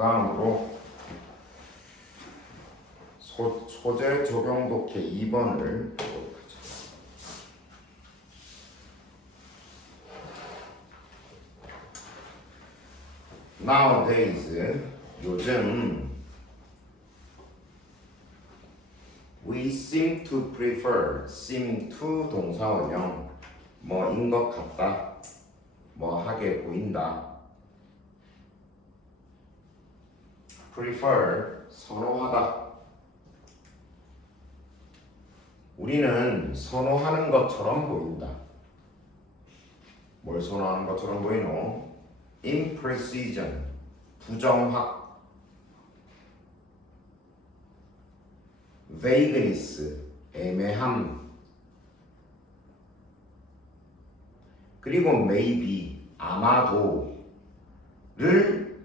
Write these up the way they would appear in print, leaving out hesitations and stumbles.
다음으로 소재 적용 독해 2번을 보도록 하죠. Nowadays, 요즘 we seem to prefer, seem to 동사원형 뭐인 것 같다, 뭐 하게 보인다. prefer, 선호하다. 우리는 선호하는 것처럼 보인다. 뭘 선호하는 것처럼 보이노? imprecision, 부정확. vagueness, 애매함. 그리고 maybe, 아마도를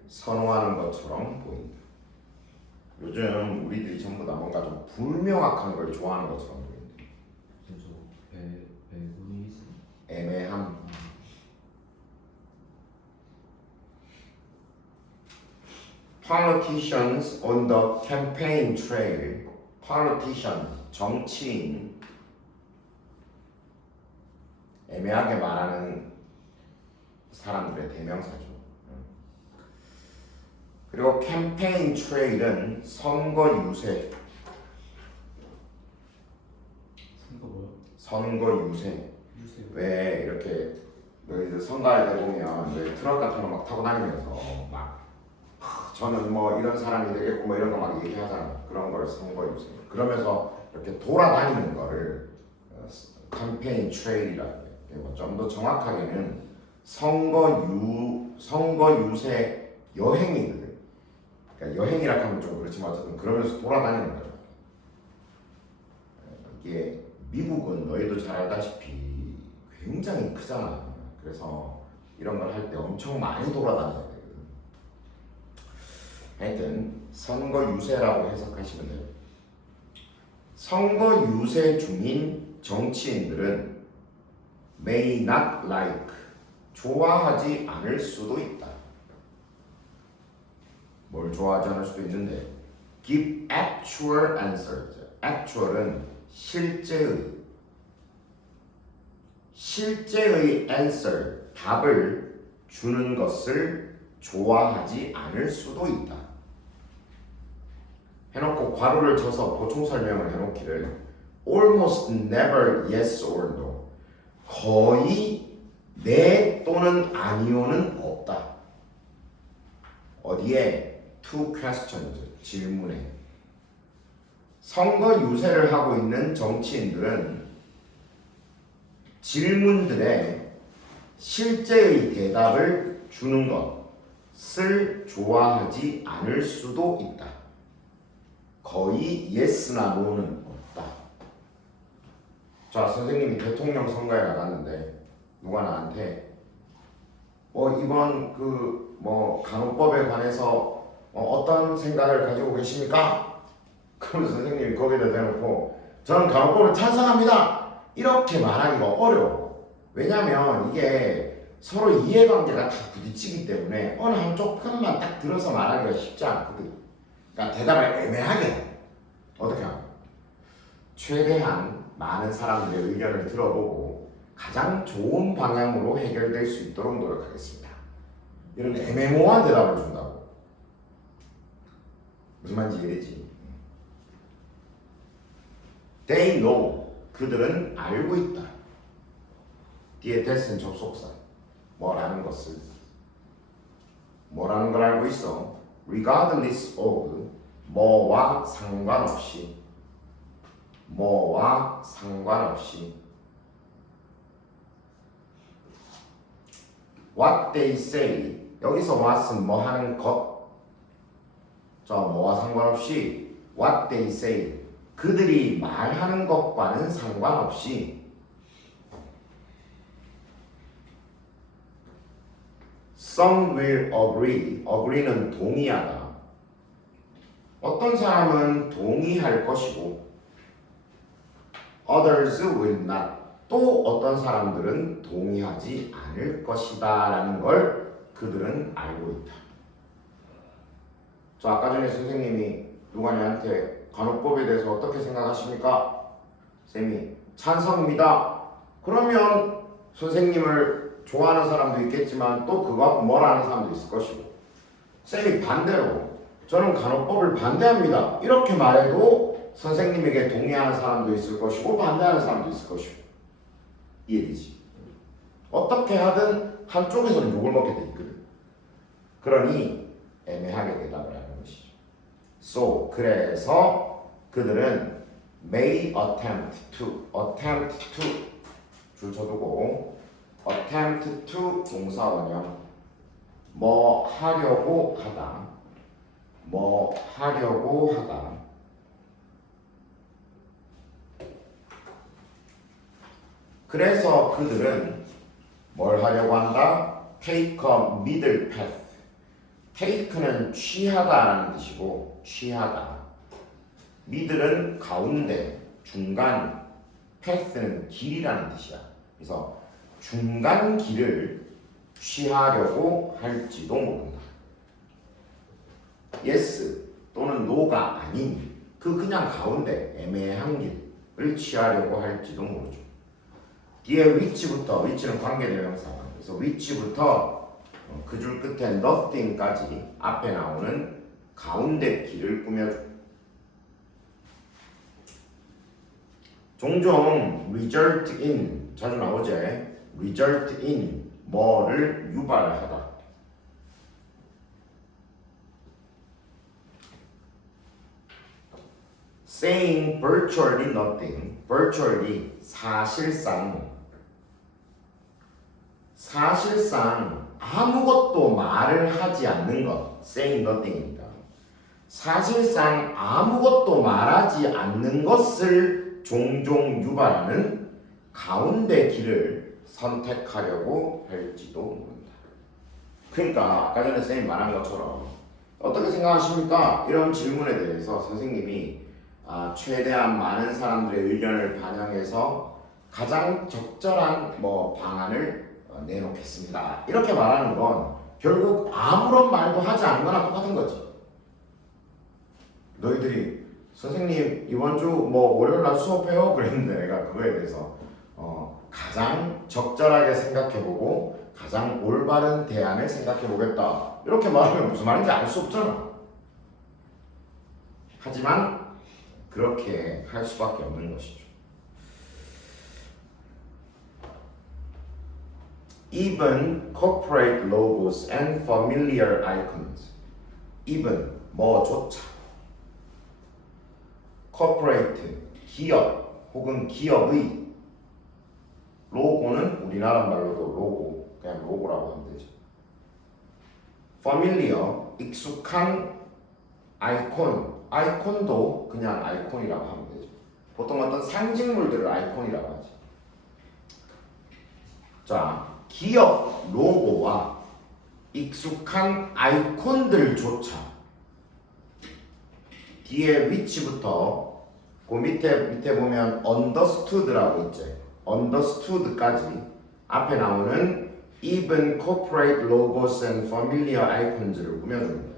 선호하는 것처럼 보인다. 요즘 우리들이 전부 다 뭔가 좀 불명확한 걸 좋아하는 것처럼 보인다. 애매함. Politicians on the campaign trail. Politician, 정치인. 애매하게 말하는 사람들의 대명사죠. 그리고 캠페인 트레일은 선거 유세. 선거 뭐요? 선거 유세. 왜 이렇게 너희들 선거할 때 보면 왜 트럭 같은 거 막 타고 다니면서 막 저는 뭐 이런 사람이 되겠고 뭐 이런 거 막 얘기하잖아. 그런 걸 선거 유세. 그러면서 이렇게 돌아다니는 거를 캠페인 트레일이라고 해요. 좀 더 정확하게는 선거 유세 여행이거든. 그러니까 여행이라 하면 좀 그렇지만 어쨌든 그러면서 돌아다니는 거예요. 이게 미국은 너희도 잘 알다시피 굉장히 크잖아. 그래서 이런 걸 할 때 엄청 많이 돌아다녀야 되거든. 하여튼 선거 유세라고 해석하시면 돼요. 선거 유세 중인 정치인들은 may not like, 좋아하지 않을 수도 있다. 뭘 좋아하지 않을 수도 있는데 give actual answers. actual은 실제의 answer, 답을 주는 것을 좋아하지 않을 수도 있다. 해놓고 괄호를 쳐서 보충 설명을 해놓기를 almost never yes or no. 거의 네 또는 아니오는 없다. 어디에? to questions, 질문에. 선거 유세를 하고 있는 정치인들은 질문들에 실제의 대답을 주는 것을 좋아하지 않을 수도 있다. 거의 yes나 no는 없다. 자, 선생님이 대통령 선거에 나갔는데 누가 나한테 이번 간호법에 관해서 어떤 생각을 가지고 계십니까? 그러면 선생님이 거기다 대놓고 저는 간호법을 찬성합니다. 이렇게 말하기가 어려워. 왜냐하면 이게 서로 이해관계가 다 부딪히기 때문에 어느 한쪽 편만 딱 들어서 말하기가 쉽지 않거든. 그러니까 대답을 애매하게 해. 어떻게 하면? 최대한 많은 사람들의 의견을 들어보고 가장 좋은 방향으로 해결될 수 있도록 노력하겠습니다. 이런 애매모호한 대답을 준다고. 무슨 말인지 이해되지? They know, 그들은 알고 있다. 뒤에 that은 접속사. 뭐라는 것을. 뭐라는 걸 알고 있어? Regardless of, 뭐와 상관없이. 뭐와 상관없이. What they say, 여기서 what은 뭐 하는 것. 자, 뭐와 상관없이 what they say, 그들이 말하는 것과는 상관없이 some will agree, agree는 동의하다. 어떤 사람은 동의할 것이고 others will not, 또 어떤 사람들은 동의하지 않을 것이다 라는 걸 그들은 알고 있다. 자, 아까 전에 선생님이 누가냐한테 간호법에 대해서 어떻게 생각하십니까? 쌤이 찬성입니다. 그러면 선생님을 좋아하는 사람도 있겠지만 또 그거 갖고 뭐라 하는 사람도 있을 것이고, 쌤이 반대로 저는 간호법을 반대합니다 이렇게 말해도 선생님에게 동의하는 사람도 있을 것이고 반대하는 사람도 있을 것이고, 이해되지? 어떻게 하든 한쪽에서는 욕을 먹게 돼 있거든. 그러니 애매하게 대답을 하는 것이죠. So, 그래서 그들은 may attempt to 줄 쳐두고 attempt to 동사 원형 뭐 하려고 하다, 뭐 하려고 하다. 그래서 그들은 뭘 하려고 한다? take a middle path. take는 취하다라는 뜻이고, 취하다. middle은 가운데, 중간, path는 길이라는 뜻이야. 그래서 중간 길을 취하려고 할지도 모른다. yes 또는 no가 아닌 그냥 가운데 애매한 길을 취하려고 할지도 모르죠. 뒤에 which부터, which는 관계대명사. 그래서 which부터 그 줄 끝에 nothing까지 앞에 나오는 가운데 길을 꾸며줘. 종종 result in 자주 나오지. result in 뭐를 유발하다. saying virtually nothing. virtually 사실상 아무것도 말을 하지 않는 것, saying nothing입니다. 사실상 아무것도 말하지 않는 것을 종종 유발하는 가운데 길을 선택하려고 할지도 모른다. 그러니까 아까 전에 쌤이 말한 것처럼 어떻게 생각하십니까? 이런 질문에 대해서 선생님이 최대한 많은 사람들의 의견을 반영해서 가장 적절한 방안을 내놓겠습니다. 이렇게 말하는 건 결국 아무런 말도 하지 않는 거나 똑같은 거지. 너희들이 선생님 이번 주 월요일 날 수업해요? 그랬는데 내가 그거에 대해서 가장 적절하게 생각해보고 가장 올바른 대안을 생각해보겠다 이렇게 말하면 무슨 말인지 알 수 없잖아. 하지만 그렇게 할 수밖에 없는 것이죠. Even corporate logos and familiar icons. even 뭐조차. corporate 기업 혹은 기업의 로고는 우리나라 말로도 로고 그냥 로고라고 하면 되죠. familiar 익숙한 아이콘도 그냥 아이콘이라고 하면 되죠. 보통 어떤 상징물들을 아이콘이라고 하죠. 자, 기업 로고와 익숙한 아이콘들조차 뒤에 위치부터 그 밑에 보면 understood라고 있죠. understood까지 앞에 나오는 even corporate logos and familiar icons를 꾸며주는 거예요.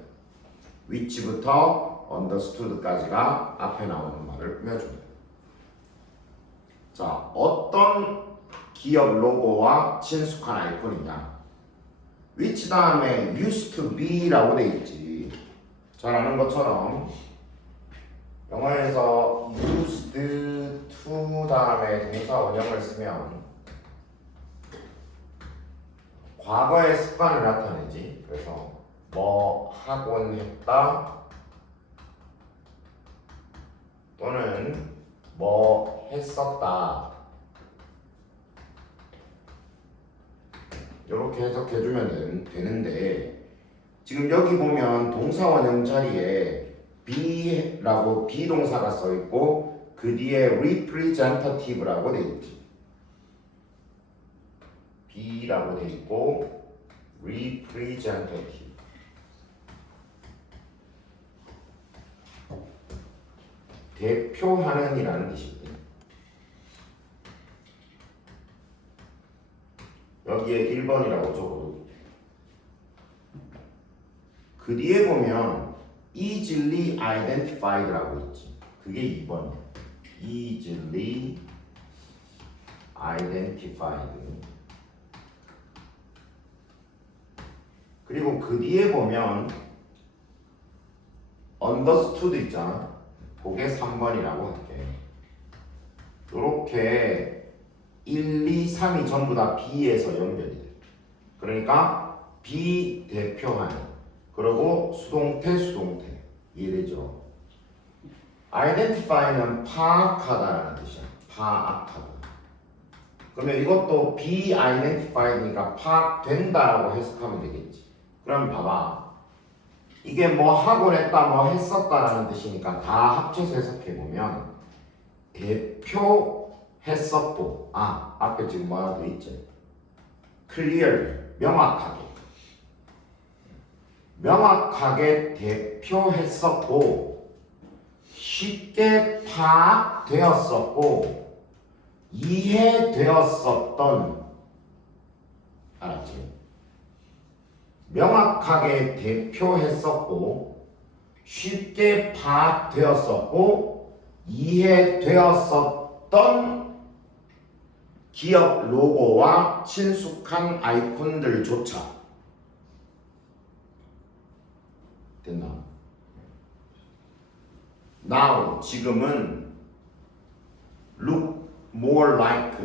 위치부터 understood까지가 앞에 나오는 말을 꾸며줍니다. 자, 어떤 기업 로고와 친숙한 아이콘이냐? which 다음에 used to be라고 돼 있지. 잘 아는 것처럼 영어에서 used to 다음에 동사 원형을 쓰면 과거의 습관을 나타내지. 그래서 뭐 하곤 했다 또는 뭐 했었다 이렇게 해석해주면 되는데 지금 여기 보면 동사 원형 자리에 be라고 비동사가 써있고 그 뒤에 representative라고 돼 있지. be라고 돼 있고 representative 대표하는 이라는 뜻이거든요. 여기에 1번이라고 적어도 그 뒤에 보면 easily identified라고 있지. 그게 2번이야. easily identified. 그리고 그 뒤에 보면 understood 있잖아. 그게 3번이라고 할게. 요렇게 1, 2, 3이 전부 다 B에서 연결이 돼. 그러니까 비대표하는, 그리고 수동태 이해되죠? identify는 파악하다라는 뜻이야. 파악하다. 그러면 이것도 be identified니까 파악된다라고 해석하면 되겠지. 그럼 봐봐. 이게 뭐 하고 했다 뭐 했었다라는 뜻이니까 다 합쳐서 해석해보면 대표했었고, 앞에 지금 뭐 하나 더 있지? clear, 명확하게 대표했었고, 쉽게 파악되었었고, 이해되었었던, 알았지? 명확하게 대표했었고, 쉽게 파악되었었고, 이해되었었던 기업 로고와 친숙한 아이콘들조차. 됐나? Now, 지금은 look more like,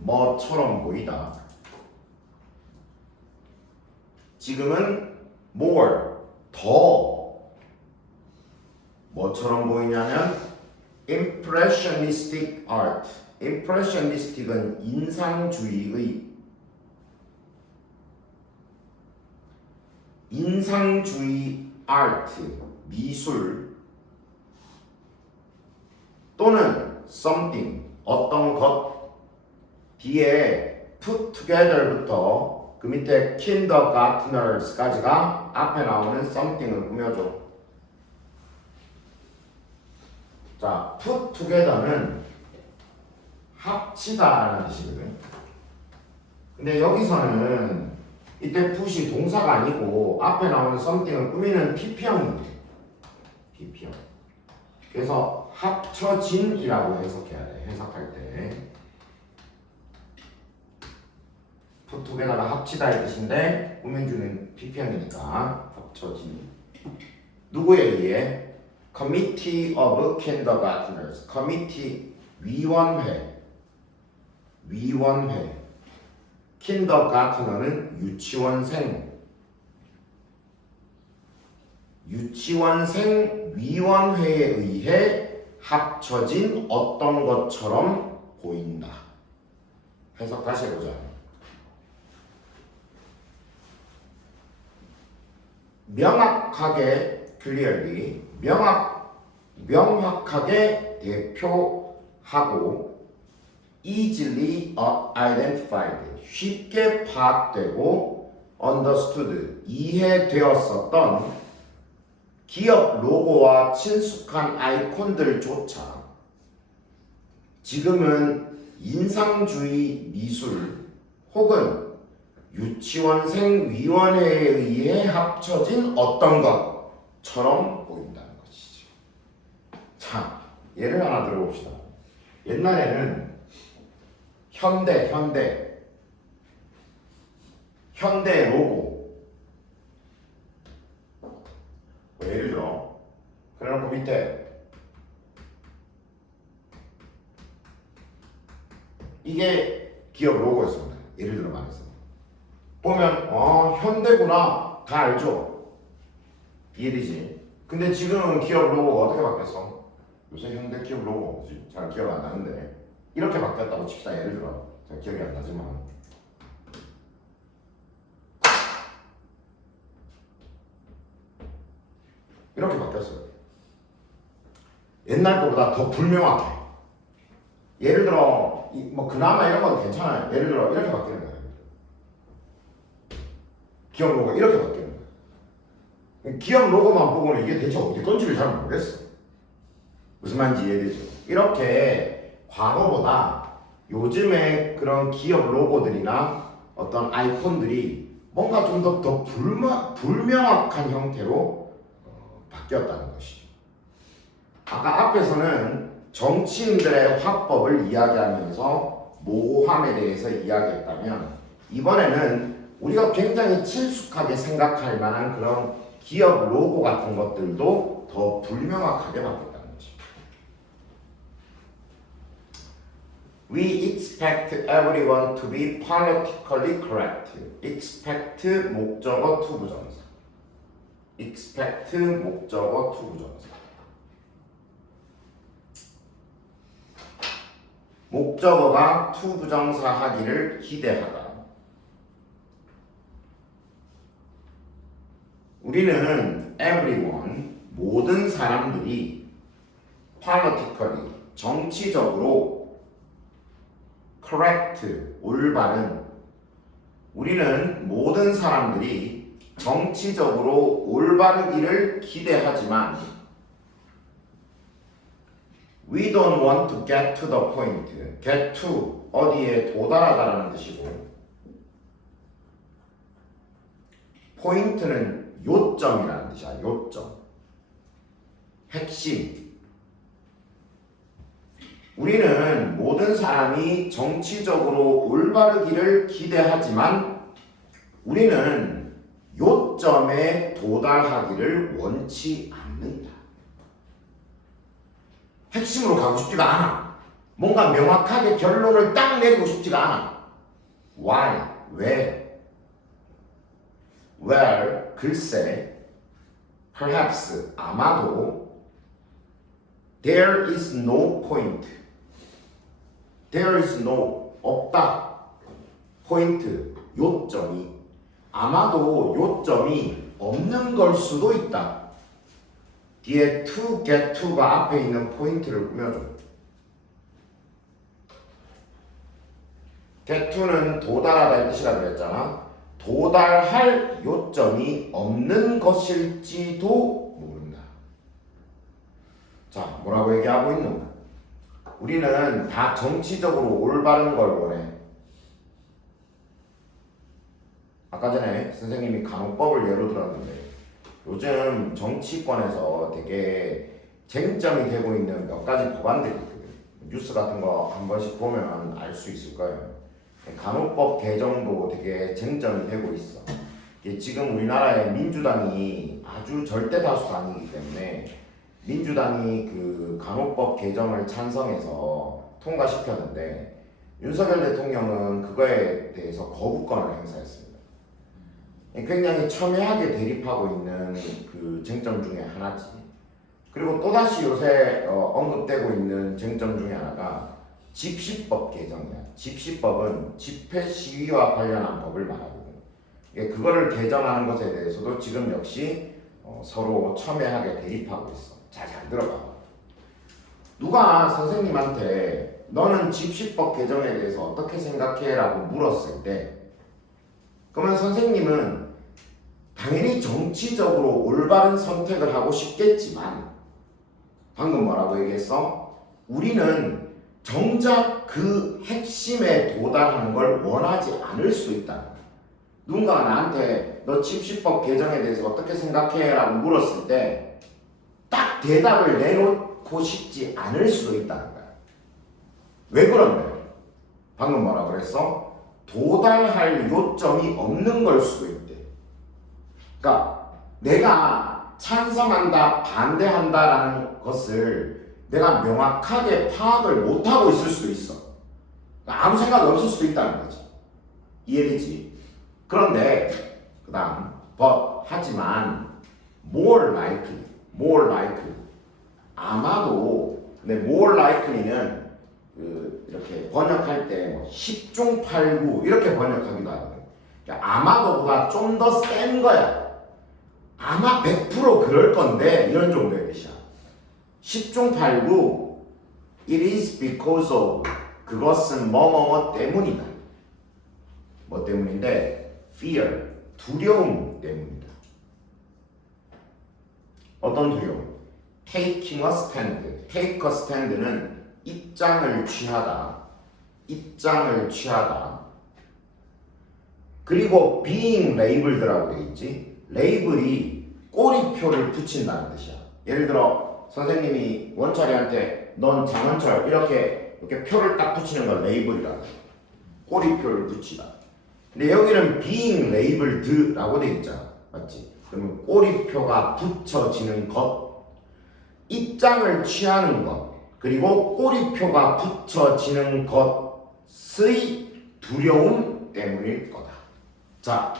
뭐처럼 보이다. 지금은 more, 더 뭐처럼 보이냐면 impressionistic art. impressionistic은 인상주의 art, 미술 또는 something, 어떤 것 뒤에 put together부터 그 밑에 kindergartners까지가 앞에 나오는 something을 꾸며줘. 자, put together는 합치다라는 뜻이거든. 근데 여기서는 이때 put이 동사가 아니고 앞에 나오는 something을 꾸미는 PP형이에요. PP형. 그래서 합쳐진이라고 해석해야 돼. 해석할 때 put together가 합치다의 뜻인데 꾸며주는 PP형이니까 합쳐진. 누구에 의해? Committee of Kindergartners. Committee, 위원회. Kindergartner는 유치원생. 유치원생 위원회에 의해 합쳐진 어떤 것처럼 보인다. 해석 다시 해보자. 명확하게, clearly, 명확하게 대표하고 easily identified, 쉽게 파악되고 understood, 이해되었었던 기업 로고와 친숙한 아이콘들조차 지금은 인상주의 미술 혹은 유치원생 위원회에 의해 합쳐진 어떤 것처럼 보인다는 것이지. 자, 예를 하나 들어봅시다. 옛날에는 현대 로고, 뭐 예를 들어 그래놓고 밑에 이게 기업 로고였습니다. 예를 들어 말해서 보면 현대구나 다 알죠? 이해되지? 근데 지금은 기업 로고가 어떻게 바뀌었어? 요새 현대 기업 로고가 뭐지? 잘 기억 안 나는데 이렇게 바뀌었다고 칩시다. 예를 들어 잘 기억이 안 나지만 이렇게 바뀌었어요. 옛날 거보다 더 불명확해. 예를 들어 뭐 그나마 이런 건 괜찮아요. 예를 들어 이렇게 바뀌는 거예요. 기업 로고가 이렇게 바뀌는 거예요. 기업 로고만 보고는 이게 대체 어디 건지를 잘 모르겠어. 무슨 말인지 이해되죠? 이렇게 과거보다 요즘에 그런 기업 로고들이나 어떤 아이콘들이 뭔가 좀 더 불명확한 형태로 바뀌었다는 것이. 아까 앞에서는 정치인들의 화법을 이야기하면서 모호함에 대해서 이야기했다면 이번에는 우리가 굉장히 친숙하게 생각할 만한 그런 기업 로고 같은 것들도 더 불명확하게 바뀌었다는 거지. We expect everyone to be politically correct. expect 목적어 to 부정사. expect 목적어 to 부정사. 목적어가 to 부정사 하기를 기대하다. 우리는 everyone 모든 사람들이 politically 정치적으로 correct 올바른 우리는 모든 사람들이 정치적으로 올바르기를 기대하지만 we don't want to get to the point. get to 어디에 도달하다라는 뜻이고 포인트는 요점이라는 뜻이야. 요점. 핵심. 우리는 모든 사람이 정치적으로 올바르기를 기대하지만 우리는 요점에 도달하기를 원치 않는다. 핵심으로 가고 싶지가 않아. 뭔가 명확하게 결론을 딱 내리고 싶지가 않아. Why? 왜? Well, 글쎄, perhaps, 아마도 there is no point. There is no, 없다. 포인트, 요점이. 아마도 요점이 없는 걸 수도 있다. 뒤에 to, get to가 앞에 있는 포인트를 꾸며줘. get to는 도달하다의 뜻이라 그랬잖아. 도달할 요점이 없는 것일지도 모른다. 자, 뭐라고 얘기하고 있는가? 우리는 다 정치적으로 올바른 걸 원해. 아까 전에 선생님이 간호법을 예로 들었는데 요즘 정치권에서 되게 쟁점이 되고 있는 몇 가지 법안들이 있거든요. 뉴스 같은 거 한 번씩 보면 알 수 있을 거예요. 간호법 개정도 되게 쟁점이 되고 있어. 이게 지금 우리나라의 민주당이 아주 절대 다수당이기 때문에 민주당이 그 간호법 개정을 찬성해서 통과시켰는데 윤석열 대통령은 그거에 대해서 거부권을 행사했습니다. 굉장히 첨예하게 대립하고 있는 그 쟁점 중에 하나지. 그리고 또다시 요새 언급되고 있는 쟁점 중에 하나가 집시법 개정이야. 집시법은 집회 시위와 관련한 법을 말하고 그거를 개정하는 것에 대해서도 지금 역시 서로 첨예하게 대립하고 있어. 잘 들어봐. 누가 선생님한테 너는 집시법 개정에 대해서 어떻게 생각해? 라고 물었을 때 그러면 선생님은 당연히 정치적으로 올바른 선택을 하고 싶겠지만 방금 뭐라고 얘기했어? 우리는 정작 그 핵심에 도달하는 걸 원하지 않을 수 있다. 누군가가 나한테 너 집시법 개정에 대해서 어떻게 생각해? 라고 물었을 때 딱 대답을 내놓고 싶지 않을 수도 있다는 거야. 왜 그런데? 방금 뭐라고 그랬어? 도달할 요점이 없는 걸 수도 있대. 그러니까 내가 찬성한다, 반대한다라는 것을 내가 명확하게 파악을 못하고 있을 수도 있어. 그러니까 아무 생각 없을 수도 있다는 거지. 이해되지? 그런데 그 다음 but 하지만 more likely 아마도 근데 more likely는 이렇게 번역할 때 10중 8구 이렇게 번역하기도 하거든. 그러니까 아마도보다 좀 더 센 거야. 아마 100% 그럴 건데 이런 정도의 뜻이야. 10중 8구 It is because of 그것은 뭐뭐뭐 때문이다. 뭐 때문인데 fear 두려움 때문이다. 어떤 두려움? Taking a stand. Take a stand는 입장을 취하다. 그리고 being labeled라고 돼 있지. 레이블이 꼬리표를 붙인다는 뜻이야. 예를 들어 선생님이 원철이한테 넌 장원철 이렇게 표를 딱 붙이는 걸 레이블이라고 해. 꼬리표를 붙이다. 근데 여기는 being labelled라고 돼 있잖아. 맞지? 그러면 꼬리표가 붙여지는 것, 입장을 취하는 것, 그리고 꼬리표가 붙여지는 것의 두려움 때문일 거다. 자,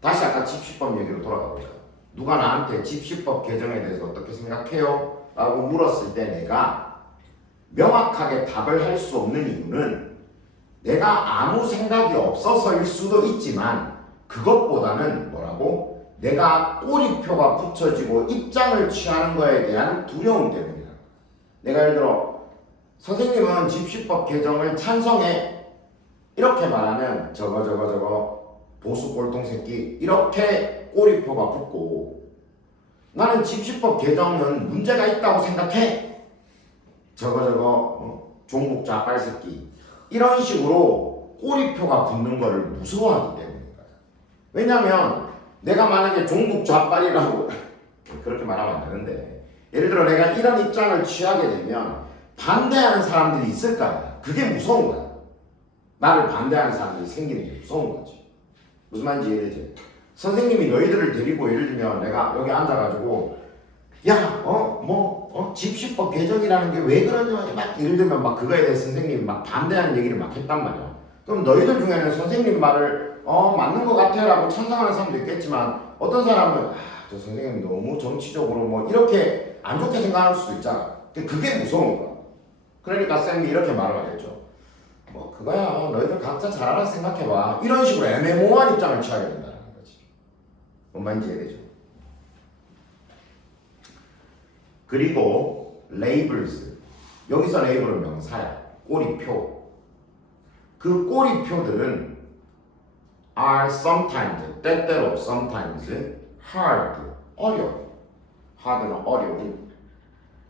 다시 아까 집시법 얘기로 돌아가 보자. 누가 나한테 집시법 개정에 대해서 어떻게 생각해요? 라고 물었을 때 내가 명확하게 답을 할 수 없는 이유는 내가 아무 생각이 없어서일 수도 있지만 그것보다는 뭐라고? 내가 꼬리표가 붙여지고 입장을 취하는 거에 대한 두려움 때문이다. 내가 예를 들어 선생님은 집시법 개정을 찬성해 이렇게 말하면 저거 보수 꼴통 새끼 이렇게 꼬리표가 붙고 나는 집시법 개정은 문제가 있다고 생각해 저거 종북 좌빨 새끼 이런 식으로 꼬리표가 붙는 거를 무서워하기 때문입니다. 왜냐면 내가 만약에 종북 좌빨이라고 그렇게 말하면 안 되는데 예를 들어 내가 이런 입장을 취하게 되면 반대하는 사람들이 있을 거 아니야. 그게 무서운 거야. 나를 반대하는 사람들이 생기는 게 무서운 거지. 무슨 말인지 이해되지? 선생님이 너희들을 데리고 예를 들면 내가 여기 앉아가지고 야 집시법 개정이라는 게 왜 그러냐 막 예를 들면 막 그거에 대해 선생님이 막 반대하는 얘기를 막 했단 말이야. 그럼 너희들 중에는 선생님 말을 맞는 것 같아 라고 찬성하는 사람도 있겠지만 어떤 사람은 저 선생님 너무 정치적으로 뭐 이렇게 안 좋게 생각할 수도 있잖아. 그게 무서운 거야. 그러니까 쌤이 이렇게 말을 하겠죠. 뭐 그거야 너희들 각자 잘 알아서 생각해봐. 이런 식으로 애매모호한 입장을 취하게 된다는 거지. 뭔 말인지 이해되죠? 그리고 labels. 여기서 label은 명사야. 꼬리표. 그 꼬리표들은 are sometimes, 때때로 sometimes hard, 어려워. hard는 어려운.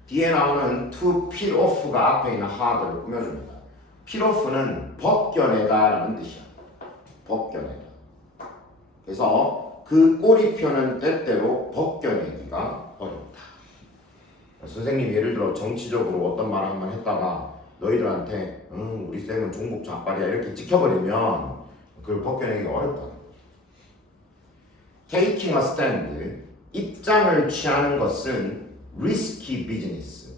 뒤에 나오는 to peel off가 앞에 있는 hard를 꾸며줍니다. peel off는 벗겨내다라는 뜻이야. 벗겨내다. 그래서 그 꼬리표는 때때로 벗겨내기가 어렵다. 선생님이 예를 들어 정치적으로 어떤 말을 한번 했다가 너희들한테 우리 쌤은 종북 좌빨이야 이렇게 찍혀버리면 그걸 벗겨내기가 어렵다. Taking a stand, 입장을 취하는 것은 risky business,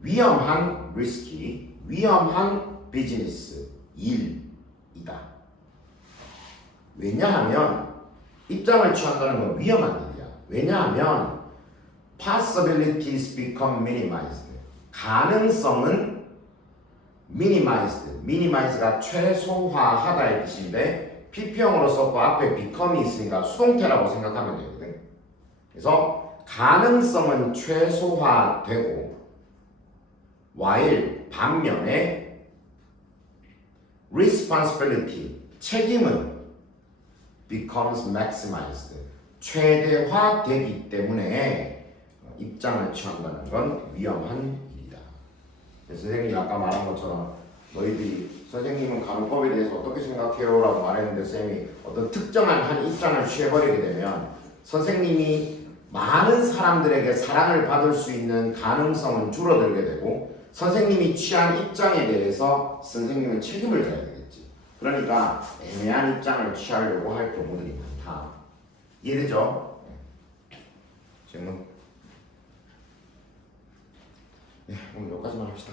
위험한 risky, 위험한 비즈니스, 일이다. 왜냐하면 입장을 취한다는 건 위험한 일이야. 왜냐하면 possibilities become minimized. 가능성은 minimized. minimize가 최소화하다의 뜻인데 PP형으로 썼고 앞에 become이 있으니까 수동태라고 생각하면 되거든. 그래서 가능성은 최소화되고 while 반면에 responsibility 책임은 becomes maximized. 최대화되기 때문에 입장을 취한다는 건 위험한 일이다. 선생님이 아까 말한 것처럼 너희들이 선생님은 간호법에 대해서 어떻게 생각해요? 라고 말했는데 쌤이 어떤 특정한 한 입장을 취해버리게 되면 선생님이 많은 사람들에게 사랑을 받을 수 있는 가능성은 줄어들게 되고 선생님이 취한 입장에 대해서 선생님은 책임을 져야 되겠지. 그러니까 애매한 입장을 취하려고 할 경우들이 많다. 이해되죠? 질문? 네, 오늘 여기까지만 합시다.